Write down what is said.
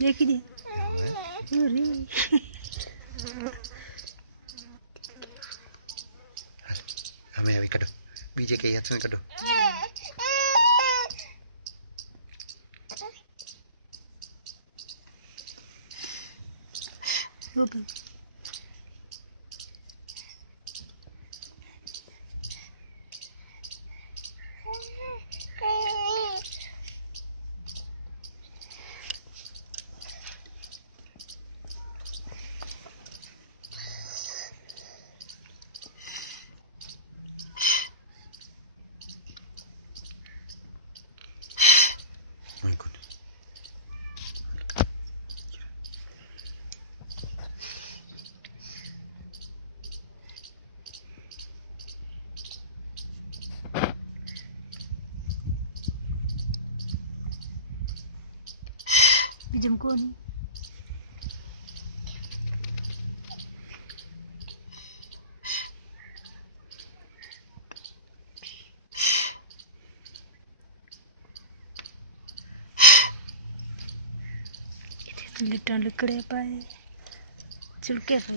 देखी दे अरे हमें अभी कटो बीजे के हाथ में कटो बीजम को नहीं लिट्टा लिकड़े पाए चिड़के पे